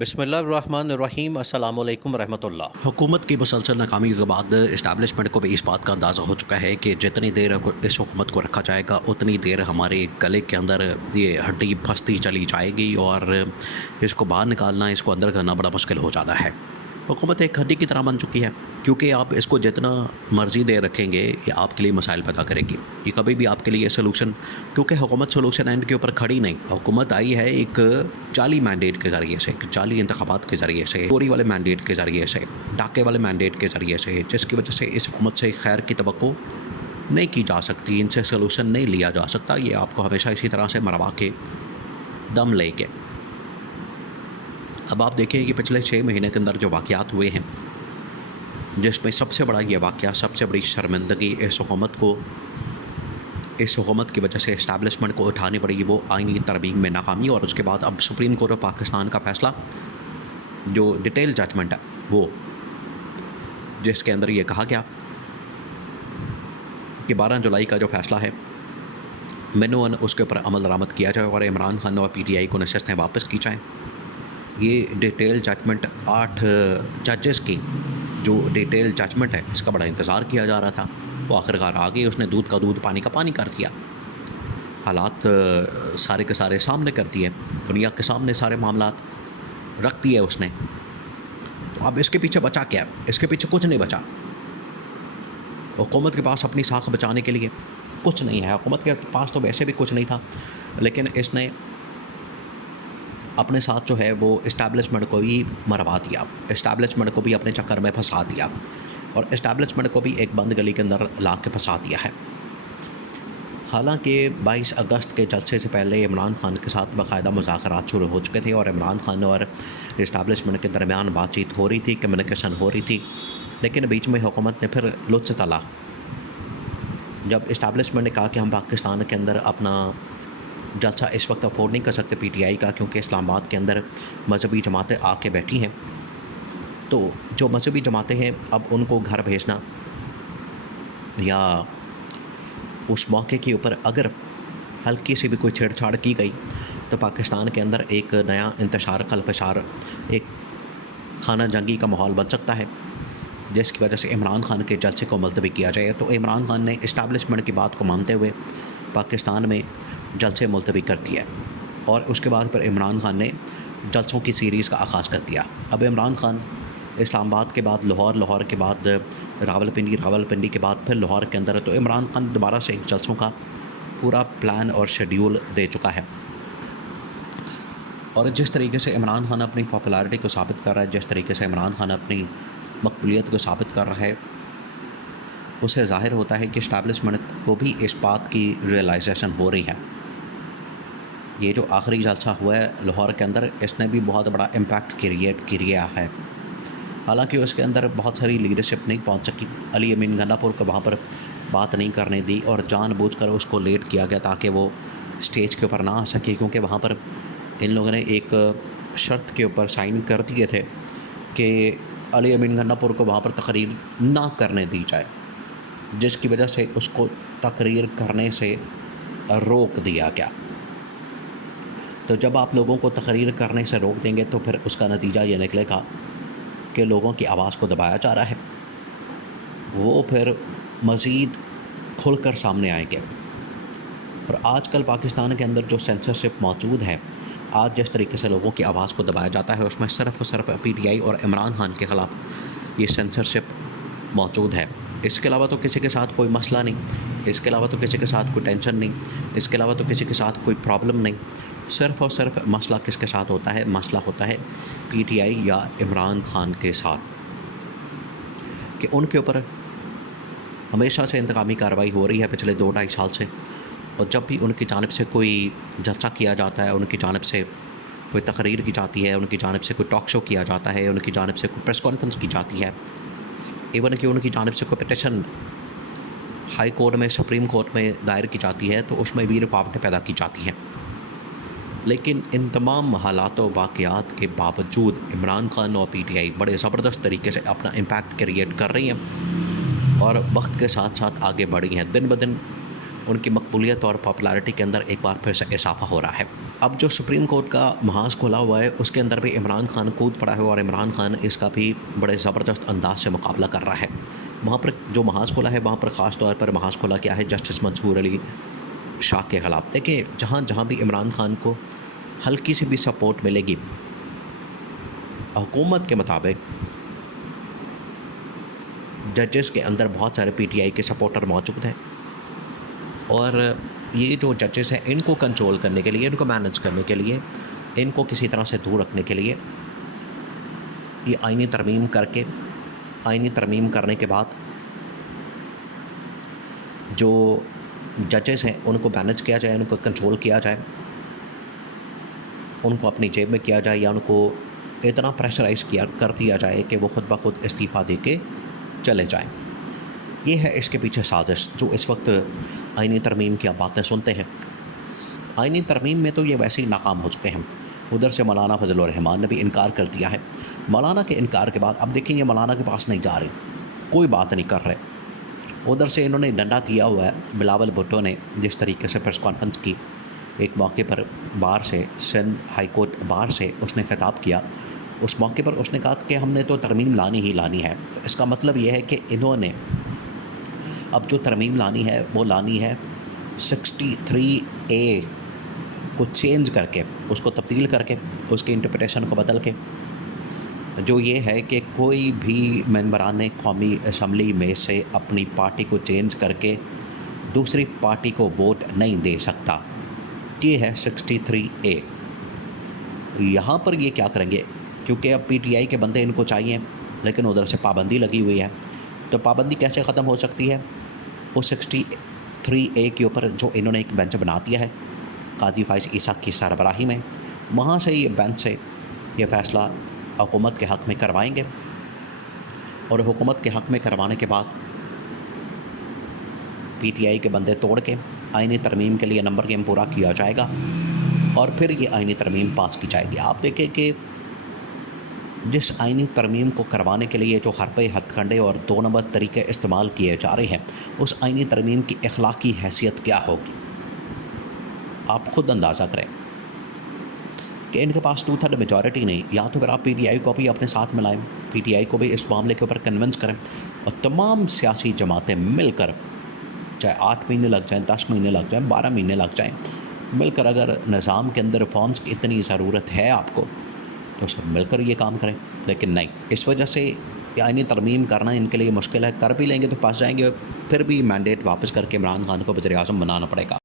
بسم اللہ الرحمن الرحیم، السلام علیکم ورحمۃ اللہ۔ حکومت کی مسلسل ناکامی کے بعد اسٹیبلشمنٹ کو بھی اس بات کا اندازہ ہو چکا ہے کہ جتنی دیر اس حکومت کو رکھا جائے گا اتنی دیر ہمارے گلے کے اندر یہ ہڈی پھنستی چلی جائے گی اور اس کو باہر نکالنا، اس کو اندر کرنا بڑا مشکل ہو جانا ہے۔ حکومت ایک ہڈی کی طرح بن چکی ہے، کیونکہ آپ اس کو جتنا مرضی دیر رکھیں گے یہ آپ کے لیے مسائل پیدا کرے گی۔ یہ کبھی بھی آپ کے لیے سلوشن، کیونکہ حکومت سلوشن اینڈ کے اوپر کھڑی نہیں، حکومت آئی ہے ایک جعلی مینڈیٹ کے ذریعے سے، جعلی انتخابات کے ذریعے سے، چوری والے مینڈیٹ کے ذریعے سے، ڈاکے والے مینڈیٹ کے ذریعے سے، جس کی وجہ سے اس حکومت سے خیر کی توقع نہیں کی جا سکتی، ان سے سلوشن نہیں لیا جا سکتا۔ یہ آپ کو ہمیشہ اسی طرح سے مروا کے دم لے کے۔ اب آپ دیکھیں کہ پچھلے 6 مہینے کے اندر جو واقعات ہوئے ہیں، جس میں سب سے بڑا یہ واقعہ، سب سے بڑی شرمندگی اس حکومت کی وجہ سے اسٹیبلشمنٹ کو اٹھانی پڑی، وہ آئینی ترمیم میں ناکامی، اور اس کے بعد اب سپریم کورٹ آف پاکستان کا فیصلہ جو ڈیٹیل ججمنٹ ہے وہ، جس کے اندر یہ کہا گیا کہ 12 جولائی کا جو فیصلہ ہے مینوئن اس کے اوپر عمل درآمد کیا جائے اور عمران خان اور PTI کو نشستیں واپس کی جائیں۔ یہ ڈیٹیل ججمنٹ 8 ججز کی جو ڈیٹیل ججمنٹ ہے، اس کا بڑا انتظار کیا جا رہا تھا، وہ آخرکار آ گئی۔ اس نے دودھ کا دودھ پانی کا پانی کر دیا، حالات سارے کے سارے سامنے کر دیے، دنیا کے سامنے سارے معاملات رکھ دیے اس نے۔ تو اب اس کے پیچھے بچا کیا؟ اس کے پیچھے کچھ نہیں بچا۔ حکومت کے پاس اپنی ساکھ بچانے کے لیے کچھ نہیں ہے، حکومت کے پاس تو ویسے بھی کچھ نہیں تھا، لیکن اس نے اپنے ساتھ جو ہے وہ اسٹیبلشمنٹ کو بھی مروا دیا، اسٹیبلشمنٹ کو بھی اپنے چکر میں پھنسا دیا، اور اسٹیبلشمنٹ کو بھی ایک بند گلی کے اندر لا کے پھنسا دیا ہے۔ حالانکہ 22 اگست کے جلسے سے پہلے عمران خان کے ساتھ باقاعدہ مذاکرات شروع ہو چکے تھے، اور عمران خان اور اسٹیبلشمنٹ کے درمیان بات چیت ہو رہی تھی، کمیونیکیشن ہو رہی تھی، لیکن بیچ میں حکومت نے پھر لچ تلا۔ جب اسٹیبلشمنٹ نے کہا کہ ہم پاکستان کے اندر اپنا جلسہ اس وقت افورڈ نہیں کر سکتے PTI کا، کیونکہ اسلام آباد کے اندر مذہبی جماعتیں آ کے بیٹھی ہیں، تو جو مذہبی جماعتیں ہیں اب ان کو گھر بھیجنا، یا اس موقع کے اوپر اگر ہلکی سی بھی کوئی چھیڑ چھاڑ کی گئی تو پاکستان کے اندر ایک نیا انتشار، خلفشار، ایک خانہ جنگی کا ماحول بن سکتا ہے، جس کی وجہ سے عمران خان کے جلسے کو ملتوی کیا جائے۔ تو عمران خان نے اسٹیبلشمنٹ کی بات کو مانتے ہوئے پاکستان میں جلسے ملتوی کر دیا، اور اس کے بعد پھر عمران خان نے جلسوں کی سیریز کا آغاز کر دیا۔ اب عمران خان اسلام آباد کے بعد لاہور کے بعد راولپنڈی کے بعد پھر لاہور کے اندر، تو عمران خان دوبارہ سے ایک جلسوں کا پورا پلان اور شیڈیول دے چکا ہے۔ اور جس طریقے سے عمران خان اپنی پاپولیرٹی کو ثابت کر رہا ہے، جس طریقے سے عمران خان اپنی مقبولیت کو ثابت کر رہا ہے، اس سے ظاہر ہوتا ہے کہ اسٹیبلشمنٹ کو بھی اس بات کی ریئلائزیشن ہو رہی ہے۔ یہ جو آخری جلسہ ہوا ہے لاہور کے اندر، اس نے بھی بہت بڑا امپیکٹ کریٹ کیا ہے۔ حالانکہ اس کے اندر بہت ساری لیڈرشپ نہیں پہنچ سکی، علی امین گنڈا پور کو وہاں پر بات نہیں کرنے دی، اور جان بوجھ کر اس کو لیٹ کیا گیا تاکہ وہ اسٹیج کے اوپر نہ آ سکے، کیونکہ وہاں پر ان لوگوں نے ایک شرط کے اوپر سائن کر دیے تھے کہ علی امین گنڈا پور کو وہاں پر تقریر نہ کرنے دی جائے، جس کی وجہ سے اس کو تقریر کرنے سے روک دیا گیا۔ تو جب آپ لوگوں کو تقریر کرنے سے روک دیں گے تو پھر اس کا نتیجہ یہ نکلے گا کہ لوگوں کی آواز کو دبایا جا رہا ہے، وہ پھر مزید کھل کر سامنے آئیں گے۔ اور آج کل پاکستان کے اندر جو سینسرشپ موجود ہے، آج جس طریقے سے لوگوں کی آواز کو دبایا جاتا ہے، اس میں صرف اور صرف PTI اور عمران خان کے خلاف یہ سینسرشپ موجود ہے۔ اس کے علاوہ تو کسی کے ساتھ کوئی مسئلہ نہیں، اس کے علاوہ تو کسی کے ساتھ کوئی ٹینشن نہیں، اس کے علاوہ تو کسی کے ساتھ کوئی پرابلم نہیں۔ صرف اور صرف مسئلہ کس کے ساتھ ہوتا ہے؟ مسئلہ ہوتا ہے PTI یا عمران خان کے ساتھ، کہ ان کے اوپر ہمیشہ سے انتقامی کارروائی ہو رہی ہے پچھلے 2-2.5 سال سے، اور جب بھی ان کی جانب سے کوئی جلسہ کیا جاتا ہے، ان کی جانب سے کوئی تقریر کی جاتی ہے، ان کی جانب سے کوئی ٹاک شو کیا جاتا ہے، ان کی جانب سے کوئی پریس کانفرنس کی جاتی ہے، ایون کہ ان کی جانب سے کوئی پٹیشن ہائی کورٹ میں، سپریم کورٹ میں دائر کی جاتی ہے، تو اس میں بھی رکاوٹیں پیدا کی جاتی ہیں۔ لیکن ان تمام حالات و واقعات کے باوجود عمران خان اور PTI بڑے زبردست طریقے سے اپنا امپیکٹ کریٹ کر رہی ہیں، اور وقت کے ساتھ ساتھ آگے بڑھی ہیں۔ دن بدن ان کی مقبولیت اور پاپولیرٹی کے اندر ایک بار پھر سے اضافہ ہو رہا ہے۔ اب جو سپریم کورٹ کا محاذ کھولا ہوا ہے اس کے اندر بھی عمران خان کود پڑا ہے اور عمران خان اس کا بھی بڑے زبردست انداز سے مقابلہ کر رہا ہے. وہاں پر جو محاذ کھولا ہے وہاں پر خاص طور پر محاذ کھولا کیا ہے جسٹس منصور علی شاہ کے خلاف. دیکھیں جہاں جہاں بھی عمران خان کو ہلکی سی بھی سپورٹ ملے گی حکومت کے مطابق ججز کے اندر بہت سارے پی ٹی آئی کے سپورٹر موجود ہیں اور یہ جو ججز ہیں ان کو کنٹرول کرنے کے لیے ان کو مینج کرنے کے لیے ان کو کسی طرح سے دور رکھنے کے لیے یہ آئینی ترمیم کر کے آئینی ترمیم کرنے کے بعد جو ججز ہیں ان کو مینج کیا جائے ان کو کنٹرول کیا جائے ان کو اپنی جیب میں کیا جائے یا ان کو اتنا پریشرائز کر دیا جائے کہ وہ خود بخود استعفیٰ دے کے چلے جائیں. یہ ہے اس کے پیچھے سازش جو اس وقت آئینی ترمیم کی آپ باتیں سنتے ہیں. آئینی ترمیم میں تو یہ ویسے ہی ناکام ہو چکے ہیں. ادھر سے مولانا فضل الرحمان نے بھی انکار کر دیا ہے. مولانا کے انکار کے بعد اب دیکھیں یہ مولانا کے پاس نہیں جا رہی, کوئی بات نہیں کر رہے. ادھر سے انہوں نے ڈنڈا دیا ہوا ہے. بلاول بھٹو نے جس طریقے سے پریس کانفرنس کی ایک موقع پر بار سے سندھ ہائی کورٹ بار سے اس نے خطاب کیا, اس موقع پر اس نے کہا کہ ہم نے تو ترمیم لانی ہی لانی ہے. تو اس کا مطلب یہ ہے کہ انہوں نے اب جو ترمیم لانی ہے وہ لانی ہے 63A کو چینج کر کے اس کو تبدیل کر کے اس کی انٹرپریٹیشن کو بدل کے, جو یہ ہے کہ کوئی بھی ممبران قومی اسمبلی میں سے اپنی پارٹی کو چینج کر کے دوسری پارٹی کو ووٹ نہیں دے سکتا. یہ ہے 63A. یہاں پر یہ کیا کریں گے کیونکہ اب پی ٹی آئی کے بندے ان کو چاہیے لیکن ادھر سے پابندی لگی ہوئی ہے. تو پابندی کیسے ختم ہو سکتی ہے؟ وہ 63A کے اوپر جو انہوں نے ایک بینچ بنا دیا ہے قاضی فائز عیسیٰ کی سربراہی میں, وہاں سے یہ بینچ سے یہ فیصلہ حکومت کے حق میں کروائیں گے اور حکومت کے حق میں کروانے کے بعد پی ٹی آئی کے بندے توڑ کے آئینی ترمیم کے لیے نمبر گیم پورا کیا جائے گا اور پھر یہ آئینی ترمیم پاس کی جائے گی. آپ دیکھیں کہ جس آئینی ترمیم کو کروانے کے لیے جو حربے ہتھ کنڈے اور 2 نمبر طریقے استعمال کیے جا رہے ہیں اس آئینی ترمیم کی اخلاقی حیثیت کیا ہوگی آپ خود اندازہ کریں کہ ان کے پاس 2/3 میجورٹی نہیں. یا تو پھر آپ پی ٹی آئی کو بھی اپنے ساتھ ملائیں, پی ٹی آئی کو بھی اس معاملے کے اوپر کنونس کریں اور تمام سیاسی جماعتیں مل کر چاہے 8 مہینے لگ جائیں 10 مہینے لگ جائیں 12 مہینے لگ جائیں مل کر اگر نظام کے اندر ریفارمز کی اتنی ضرورت ہے آپ کو تو سب مل کر یہ کام کریں. لیکن نہیں, اس وجہ سے آئینی ترمیم کرنا ان کے لیے مشکل ہے. کر بھی لیں گے تو پاس جائیں گے, پھر بھی مینڈیٹ واپس کر کے عمران خان کو وزیر اعظم بنانا پڑے گا.